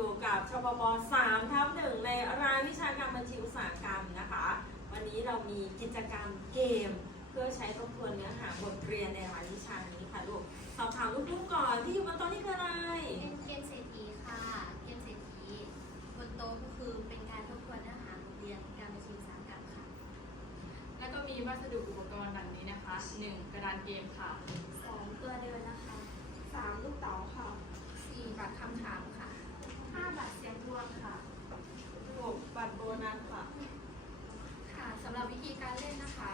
อยู่กับชปป3ทับหนึ่งในรายวิชาการบัญชีอุตสาหกรรมนะคะ วันนี้เรามีกิจกรรมเกม เพื่อใช้ทบทวนเนื้อหาบทเรียนในรายวิชานี้ค่ะลูกสอบถามลูกๆก่อนที่อยู่บนโต๊ะนี่คืออะไรเป็นเกมเศรษฐีค่ะ เกมเศรษฐีบนโต๊ะก็คือเป็นการทบทวนเนื้อหาบทเรียนการบัญชีอุตสาหกรรมค่ะ แล้วก็มีวัสดุอุปกรณ์ดังนี้นะคะ 1. กระดานเกมค่ะสองตัวเดินนะคะสามลูกเต๋าค่ะสี่บัตรคำถามค่ะ ห้าบัตรเสียงด วงค่ะหกบัตรโบนัสค่ะ ค่ะสำหรับวิธีการเล่นนะคะ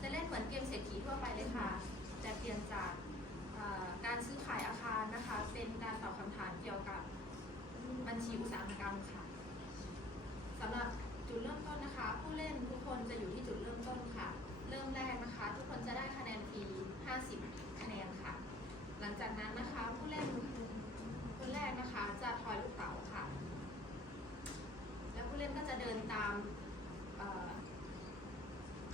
จะเล่นเหมือนเกมเศรษฐีทั่วไปเลยค่ะ แต่เปลี่ยนจากเอ่อการซื้อขายอาคารนะคะ เป็นการตอบคำถามเกี่ยวกับบัญชีอุตสาหกรรมค่ะสำหรับจุดเริ่มต้นนะคะ ผู้เล่นทุกคนจะอยู่ที่จุดเริ่มต้นค่ะ เริ่มแรกนะคะ ทุกคนจะได้คะแนนฟรี50 คะแนนค่ะ หลังจากนั้นนะคะ ผู้เล่นคนแรกนะคะ จะทอยลูกเต๋าค่ะ แล้วผู้เล่นก็จะเดินตามเอ่อ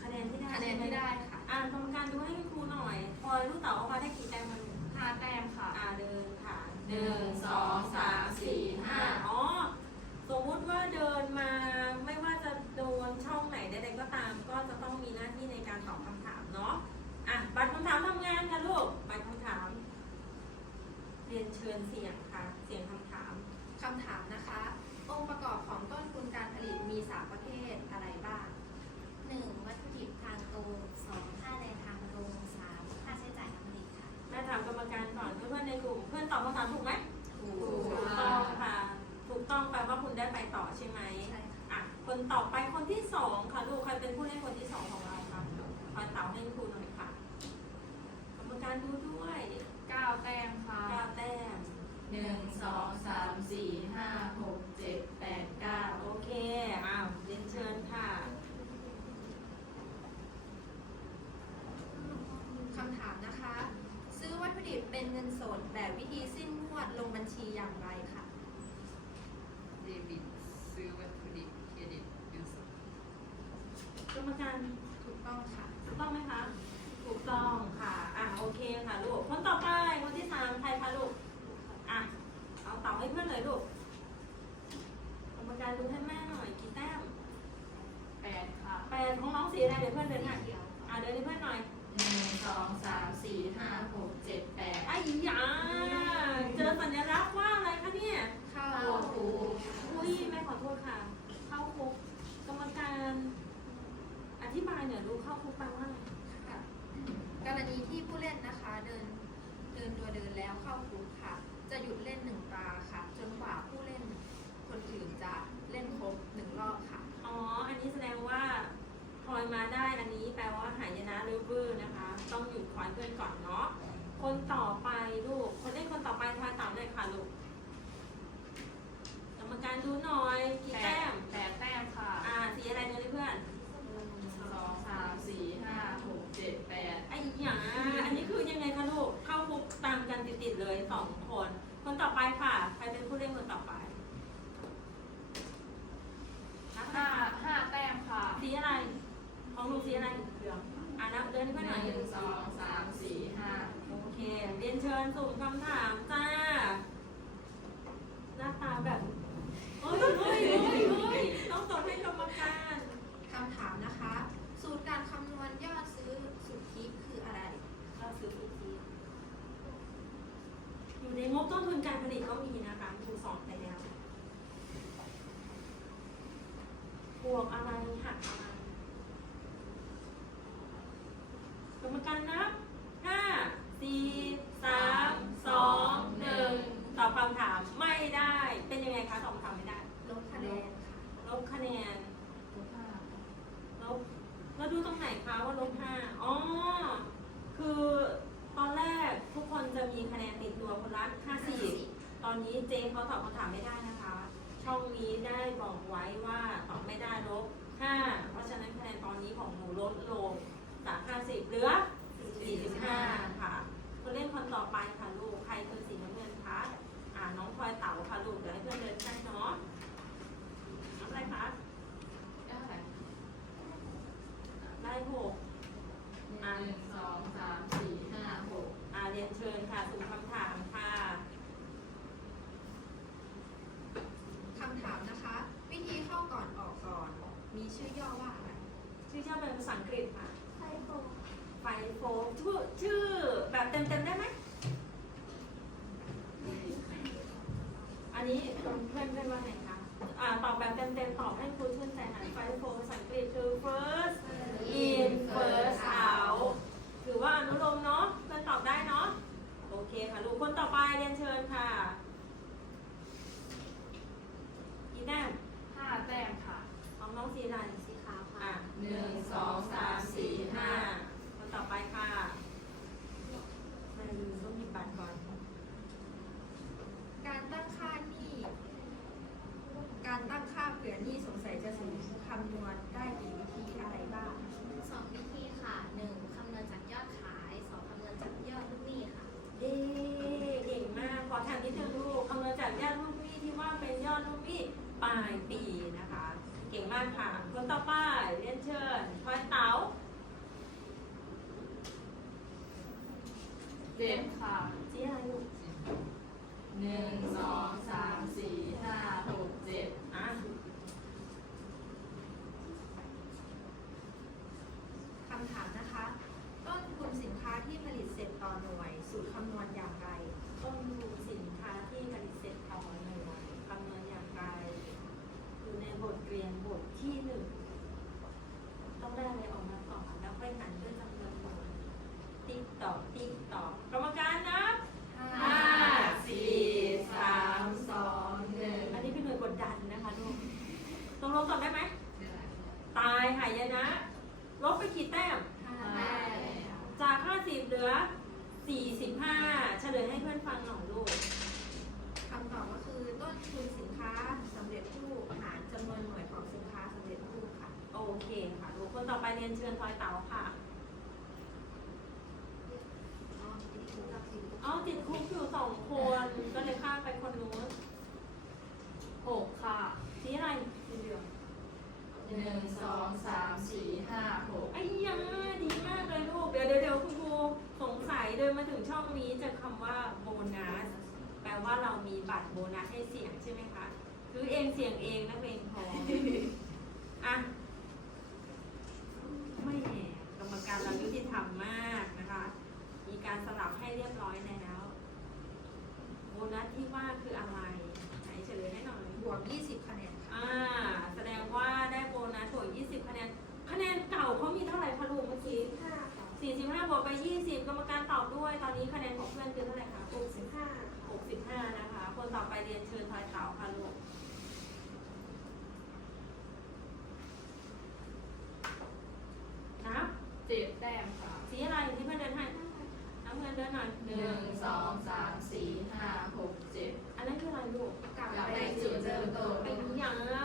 คะแนนที่ได้คะแนนที่ได้ค่ะอ่านกรรมการดูให้คุณครูหน่อยพลอยลูกเต๋าออกมาได้กี่แต้มมัน5แต้มค่ะ อ่าเดินค่ะหนึ่งสองสามสี่ห้าอ๋อสมมุติว่าเดินมาไม่ว่าจะโดนช่องไหนใดๆก็ตาม ก็จะต้องมีหน้าที่ในการตอบคำถามเนาะอะบัตรคำถามทำงานค่ะลูกบัตรคำถาม เรียนเชิญเสียงค่ะ เสียงคำถาม คำถามนะคะ องค์ประกอบของต้นทุนการผ ลิตมี3ประเภทอะไรบ้าง 1. วัตถุดิบทางตรง 2. ค่าแรงทางตรง 3. ค่าใช้จ่ายการผลิตค่ะ แม่ถามกรรมการก่อนเพื่อนๆในกลุ่มเพื่อนตอบคำถามถูกไหมถูกถูกต้องค่ะ ถูกต้องแปลว่าคุณได้ไปต่อใช่ไหมใช่ค่ะอะคนต่อไปคนที่สองค่ะลูกใครเป็นผู้เล่นคนที่สองของเราครับคอยเต่าให้ครูหน่อยค่ะ กรรมการดูด้วย9แต้มค่ะเก้าแต้ม1 2 3 4 5 6 7 8โอเคอ้าวเรียนเชิญค่ะ คำถามนะคะ ซื้อวัตถุดิบเป็นเงินสดแบบวิธีสิ้นงวดลงบัญชีอย่างไรค่ะ เดบิตซื้อวัตถุดิบเครดิตเงินสด กรรมการ ถูกต้องค่ะ ถูกต้องไหมคะ ถูกต้องค่ะ อะโอเคค่ะลูก คนต่อไป คนที่สามใครคะลูก อะ เอาเต่าให้เพื่อนเลยลูกกรรมการดูให้แม่หน่อยกี่แต้ม8ค่ะแปดของน้องสีอะไรเดี๋ยวเพื่อนเดินหน่อยอะเดินให้เพื่อนหน่อย1 2 3 4 5 6 7 8ไอ้ยาเจอสัญลักษณ์ว่าอะไรคะเนี่ย เข้าครูอุ้ยแม่ขอโทษค่ะ เข้าคุกกรรมการ อธิบายหน่อยลูกเข้าคุกแปลว่าอะไรค่ะกรณีที่ผู้เล่นนะคะเดินเดินตัวเดินแล้วเข้าคุกค่ะ จะหยุดเล่นหนึ่งตาค่ะ จนกว่าผู้เล่นคนอื่นจะเล่นครบหนึ่งรอบค่ะ อ๋อ อันนี้แสดงว่าคอยมาได้อันนี้แปลว่าหายนะหรือบื้อนะคะ ต้องหยุดคอยเพื่อนก่อนเนาะคนต่อไปลูก คนเล่นคนต่อไปทายตามเลยค่ะลูกกรรมการดูหน่อยกี่แต้ม8แต้มค่ะ อ่าสีอะไรเนยเพื่อน 2 3 4 5 6 7 8 ไอ้หยาอันนี้คือยังไงคะลูก เข้าคุกตามกันติดๆเลยสองคน คนต่อไปค่ะ ใครเป็นผู้เล่นคนต่อไปนับค่ะ 5 5 แต้มค่ะ สีอะไร ของลูกสีอะไร เหลือง ดินขึ้นหน่อยหนึ่งสองสามสี่ห้าโอเค เรียนเชิญสู่คำถามจ้า หน้าตาแบบ เฮ้ยเฮ้ยเฮ้ยเฮ้ยต้องตอบให้กรรมการ คำถามนะคะ สูตรการคำนวณยอดซื้อสุทธิคืออะไร เราซื้ออีกทีอยู่ในงบต้นทุนการผลิตก็มีนะคะครูสอนไปแล้วบวกอะไรหักอะไร กรรมการนับห้าสี่สามสองหนึ่งตอบคำถามไม่ได้ เป็นยังไงคะตอบคำถามไม่ได้ ลบคะแนนค่ะลบคะแนน ลบ5ลบแล้วดูตรงไหนคะว่าลบห้าอ๋อ คือตอนแรกทุกคนจะมีคะแนนติดตัวคนละห้าสิบตอนนี้เจเขาตอบคำถามไม่ได้นะคะ ช่องนี้ได้บอกไว้ว่าตอบไม่ได้ลบห้าเพราะฉะนั้นคะแนนตอนนี้ของหนูลดลง จากห้าสิบเหลือสี่สิบห้าค่ะคนเล่นคนต่อไปค่ะลูก ใครคือสีน้ำเงินคะ อ่าน้องพลอยเต๋าค่ะลูก เดี๋ยวให้เพื่อนเดินใกล้าะ พื่อนเพื่อนว่าไงคะอ่าตอบแบบเต็มๆตอบให้ครูชื่นใจหน่อยไฟโฟภาษาอังเกตคือ first in first out ถือว่าอนุโลมเนาะเพื่อนตอบได้เนาะ โอเคค่ะ ลูกคนต่อไปเรียนเชิญค่ะ ลายปีนะคะ เก่งมากค่ะ คนต่อไปเรียนเชิญพลอยเต๋าเจ็ดค่ะชี้อะไรลูกหนึ่งสองสามสี่ห้าหกเจ็ด อะ คำถามนะคะ ต้นทุนสินค้าที่ผลิตเสร็จต่อหน่วย สูตรคำนวณอย่างไร ต้นทุนสินค้าที่ผลิตเสร็จต่อหน่วยคำนวณอย่างไรอยู่ในบทเรียนบทที่หนึ่งต้องได้อะไรออกมาก่อนแล้วค่อยหันด้วยจำนวนหน่วยติ๊กต่อติ๊กต่อกรรมการนับ ห้าสี่สามสองหนึ่งอันนี้เป็นหน่วยกดดันนะคะลูกตรงลงตอบได้ไหม ได้ ตายหายนะ ลบไปกี่แต้ม ห้า ห้า จาก 50 เหลือ 45 เฉลยให้เพื่ อนฟังหน่อยลูกคำตอบก็คือต้นทุนสินค้าสำเร็จรูปหารจำนวนหน่วยของสินค้าสำเร็จรูปค่ะ โอเคค่ะลูกคนต่อไปเรียนเชิญพลอยเต๋าค่ะเอาติดคุกอยู่สองคนก็เลยข้ามไปคนนู้นหกค่ะสีอะไรสีเหลืองหนึ่งสองสามสี่ห้าหก เดินมาถึงช่องนี้เจะคำว่าโบนัสแปลว่าเรามีบัตรโบนัสให้เสี่ยงใช่ไหมคะ คือเองเสี่ยงเองนักเองพออะ ไม่แน่กรรมการเรายุติธรรมมากนะคะ มีการสลับให้เรียบร้อยแล้ว โบนัสที่ว่าคืออะไร ไหนเฉลยให้หน่อย บวก 20 คะแนนค่ะ อ่า แสดงว่าได้โบนัสบวก20 คะแนน คะแนนเก่าเขามีเท่าไหร่คะลูกเมื่อกี้ ห้าค่ะ 45บวกไป 20 กรรมการตอบด้วย ตอนนี้คะแนนของเพื่อนคือเท่าไหร่คะหกสิบห้า65 นะคะ คนต่อไปเรียนเชิญทอยเต๋าค่ะลูกนับเจ็ดแต้มค่ะสีอะไรที่เพื่อนเดินให้น้ำเงินเดินหน่อยหนึ่งสองสามสี่ห้าหกเจ็ดอันนั้นคืออะไรลูกกลับกลับไปไปจุดเริ่มต้นเป็นอย่างอะ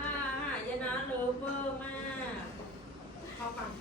ยานะเลิฟเวอร์มากเข้าฝั่งข